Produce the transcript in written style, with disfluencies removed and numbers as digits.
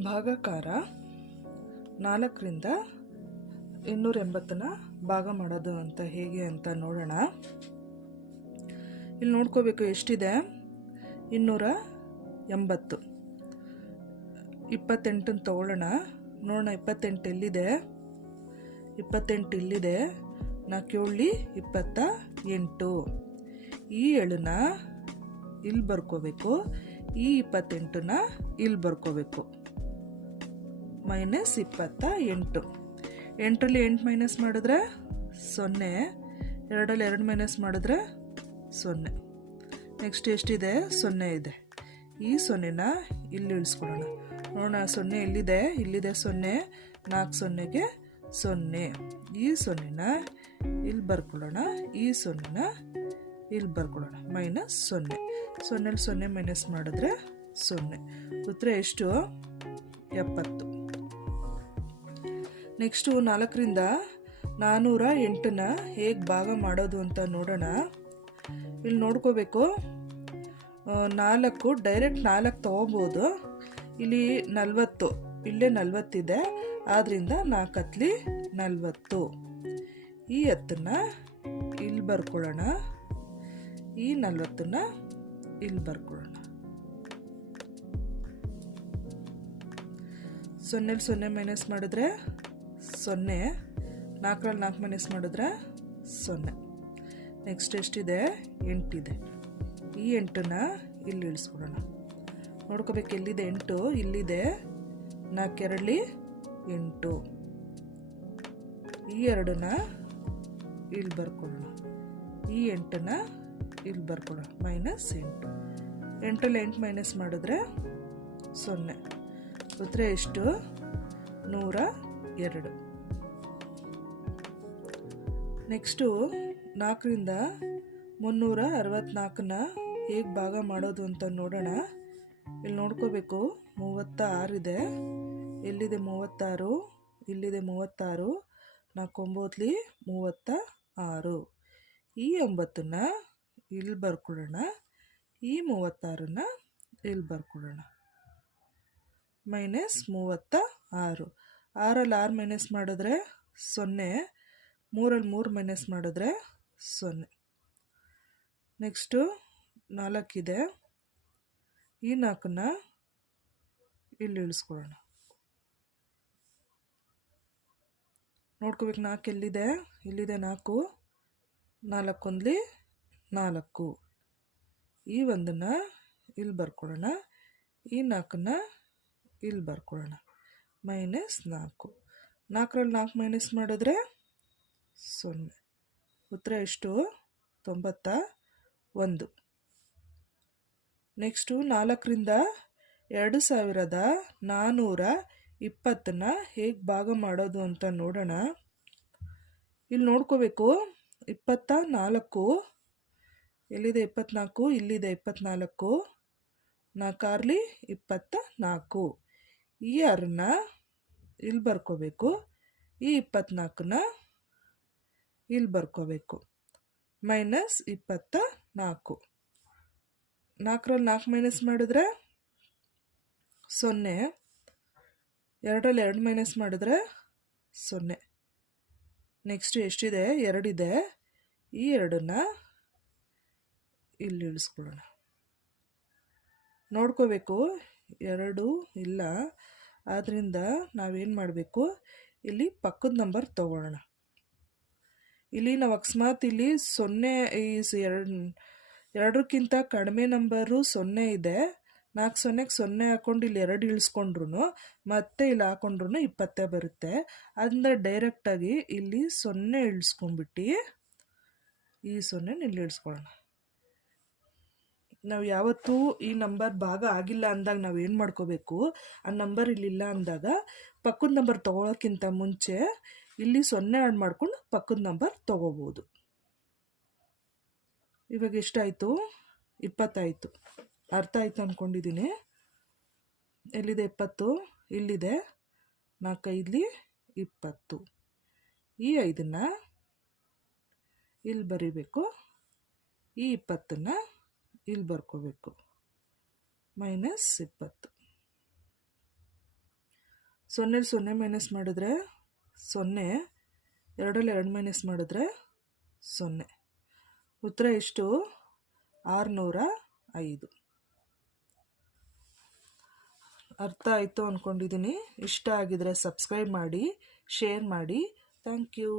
ಭಾಗಾಕಾರ 4ರಿಂದ 280ನ ಭಾಗ ಮಾಡೋದು ಅಂತ ಹೇಗೆ ಅಂತ ನೋಡೋಣ. ಇಲ್ಲಿ ನೋಡ್ಕೋಬೇಕು ಎಷ್ಟಿದೆ. 280. 28 ತಗೊಳ್ಳೋಣ. ನೋಡೋಣ 28 ಎಲ್ಲಿದೆ. 28 ಇಲ್ಲಿದೆ. 4 28. ಈ 7ನ ಇಲ್ಲಿ ಬರ್ಕೋಬೇಕು. ಈ 28ನ ಇಲ್ಲಿ ಬರ್ಕೋಬೇಕು. -28. 8ರಲ್ಲಿ 8 ಮೈನಸ್ ಮಾಡಿದ್ರೆ 0. 2ರಲ್ಲಿ 2 ಮೈನಸ್ ಮಾಡಿದ್ರೆ 0. ನೆಕ್ಸ್ಟ್ ಎಷ್ಟಿದೆ? 0 ಇದೆ. ಈ 0ನ ಇಲ್ಲಿ ಇಳಿಸ್ಕೊಳ್ಳೋಣ. ನೋಡೋಣ 0 ಎಲ್ಲಿದೆ? ಇಲ್ಲಿದೆ 0. 4 0ಗೆ 0. ಈ 0ನ ಇಲ್ಲಿ ಬರ್ಕೊಳ್ಳೋಣ. ಈ 0ನ ಇಲ್ಲಿ ಬರ್ಕೊಳ್ಳೋಣ. -0. 0ರಲ್ಲಿ 0 ಮೈನಸ್ ಮಾಡಿದ್ರೆ 0. ಉತ್ತರ ಎಷ್ಟು? 70. ನೆಕ್ಸ್ಟು 4ರಿಂದ 408ನ ಹೇಗೆ ಭಾಗ ಮಾಡೋದು ಅಂತ ನೋಡೋಣ. ಇಲ್ಲಿ ನೋಡ್ಕೋಬೇಕು. 4 ಡೈರೆಕ್ಟ್ 4 ತೊಗೋಬೋದು. ಇಲ್ಲಿ 40, ಇಲ್ಲೇ 40 ಇದೆ. ಆದ್ದರಿಂದ 4 40. ಈ 10ನ ಇಲ್ಲಿ ಬರ್ಕೊಳ್ಳೋಣ. ಈ 40ನ ಇಲ್ಲಿ ಬರ್ಕೊಳ್ಳೋಣ. 0ರಲ್ಲಿ 0 ಮೈನಸ್ ಮಾಡಿದ್ರೆ 0. 4ರಲ್ಲಿ 4 ಮೈನಸ್ ಮಾಡಿದ್ರೆ 0. ನೆಕ್ಸ್ಟ್ ಎಷ್ಟಿದೆ? 8 ಇದೆ. ಈ 8ನ ಇಲ್ಲಿ ಇಳಿಸ್ಕೊಳ್ಳೋಣ. ನೋಡ್ಕೋಬೇಕು ಎಲ್ಲಿದೆ 8. ಇಲ್ಲಿದೆ. 4 2 8. ಈ 2ನ ಇಲ್ಲಿ ಬರ್ಕೊಳ್ಳೋಣ. ಈ 8ನ ಇಲ್ಲಿ ಬರ್ಕೊಳ್ಳೋಣ. -8. 8ರಲ್ಲಿ 8 ಮೈನಸ್ ಮಾಡಿದ್ರೆ 0. ಉತ್ತರ ಎಷ್ಟು? 102. ನೆಕ್ಸ್ಟು 4ರಿಂದ 364ನ ಹೇಗೆ ಭಾಗ ಮಾಡೋದು ಅಂತ ನೋಡೋಣ. ಇಲ್ಲಿ ನೋಡ್ಕೋಬೇಕು. 36 ಇದೆ. ಎಲ್ಲಿದೆ 36? ಇಲ್ಲಿದೆ 36. 4 9 36. ಈ 9ನ ಇಲ್ಲಿ ಬರ್ಕೊಳ್ಳೋಣ. ಈ 36ನ ಇಲ್ಲಿ ಬರ್ಕೊಳ್ಳೋಣ. -36. 6ರಲ್ಲಿ 6 ಮೈನಸ್ ಮಾಡಿದ್ರೆ 0. 3ರಲ್ಲಿ 3 ಮೈನಸ್ ಮಾಡಿದ್ರೆ 0. ನೆಕ್ಸ್ಟು 4 ಇದೆ. ಈ 4ನ ಇಲ್ಲಿ ಇಳಿಸ್ಕೊಳ್ಳೋಣ. ನೋಡ್ಕೋಬೇಕು 4 ಎಲ್ಲಿದೆ? ಇಲ್ಲಿದೆ 4. 4 1 4. ಈ 1ನ ಇಲ್ಲಿ ಬರ್ಕೊಳ್ಳೋಣ. ಈ 4ನ ಇಲ್ಲಿ ಬರ್ಕೊಳ್ಳೋಣ. -4. 4ರಲ್ಲಿ 4 ಮೈನಸ್ ಮಾಡಿದ್ರೆ 0. ಉತ್ತರ ಎಷ್ಟು? 91. ನೆಕ್ಸ್ಟು 4ರಿಂದ 2420ನ ಹೇಗೆ ಭಾಗ ಮಾಡೋದು ಅಂತ ನೋಡೋಣ. ಇಲ್ಲಿ ನೋಡ್ಕೋಬೇಕು. 24 ಎಲ್ಲಿದೆ? 24. ಇಲ್ಲಿದೆ 24. 4 6 24. ಈ 6ನ ಇಲ್ಲಿ ಬರ್ಕೋಬೇಕು. ಈ 24ನ ಇಲ್ಲಿ ಬರ್ಕೋಬೇಕು. -24. 4ರಲ್ಲಿ 4 ಮೈನಸ್ ಮಾಡಿದ್ರೆ 0. 2ರಲ್ಲಿ 2 ಮೈನಸ್ ಮಾಡಿದ್ರೆ 0. ನೆಕ್ಸ್ಟ್ ಎಷ್ಟಿದೆ? 2 ಇದೆ. ಈ 2ನ ಇಲ್ಲಿ ಇಳಿಸ್ಕೊಳ್ಳೋಣ. ನೋಡ್ಕೋಬೇಕು 2 ಇಲ್ಲ. ಆದ್ದರಿಂದ ನಾವೇನು ಮಾಡಬೇಕು? ಇಲ್ಲಿ ಪಕ್ಕದ ನಂಬರ್ ತಗೊಳ್ಳೋಣ. ಇಲ್ಲಿ ನಾವು ಅಕಸ್ಮಾತ್ ಇಲ್ಲಿ 0 2ಕ್ಕಿಂತ ಕಡಿಮೆ ನಂಬರು 0 ಇದೆ. 4 0ಗೆ 0 ಹಾಕ್ಕೊಂಡು ಇಲ್ಲಿ 2 ಇಳಿಸ್ಕೊಂಡ್ರು ಮತ್ತೆ ಇಲ್ಲಿ ಹಾಕೊಂಡ್ರು 20 ಬರುತ್ತೆ. ಅದರಿಂದ ಡೈರೆಕ್ಟಾಗಿ ಇಲ್ಲಿ 0 ಇಳಿಸ್ಕೊಂಡ್ಬಿಟ್ಟು ಈ 0 ಇಲ್ಲಿ ಇಳಿಸ್ಕೊಳ್ಳೋಣ. ನಾವು ಯಾವತ್ತೂ ಈ ನಂಬರ್ ಭಾಗ ಆಗಿಲ್ಲ ಅಂದಾಗ ನಾವು ಏನು ಮಾಡ್ಕೋಬೇಕು? ಆ ನಂಬರ್ ಇಲ್ಲಿಲ್ಲ ಅಂದಾಗ ಪಕ್ಕದ ನಂಬರ್ ತೊಗೊಳೋಕ್ಕಿಂತ ಮುಂಚೆ ಇಲ್ಲಿ 0 ಆ್ಯಡ್ ಮಾಡ್ಕೊಂಡು ಪಕ್ಕದ ನಂಬರ್ ತೊಗೋಬೋದು. ಇವಾಗ ಎಷ್ಟಾಯಿತು? 20 ಆಯಿತು. ಅರ್ಥ ಆಯಿತು ಅಂದ್ಕೊಂಡಿದ್ದೀನಿ. ಎಲ್ಲಿದೆ 20? ಇಲ್ಲಿದೆ. 4 5 20. ಈ 5ನ ಇಲ್ಲಿ ಬರೀಬೇಕು. ಈ 20ನ ಇಲ್ಲಿ ಬರ್ಕೋಬೇಕು. -20. 0 0 ಮೈನಸ್ ಮಾಡಿದ್ರೆ 0, 2 2 ಮೈನಸ್ ಮಾಡಿದ್ರೆ 0. ಉತ್ತರ ಎಷ್ಟು? 605. ಅರ್ಥ ಆಯಿತು ಅಂದ್ಕೊಂಡಿದ್ದೀನಿ. ಇಷ್ಟ ಆಗಿದರೆ ಸಬ್ಸ್ಕ್ರೈಬ್ ಮಾಡಿ, ಶೇರ್ ಮಾಡಿ. Thank you.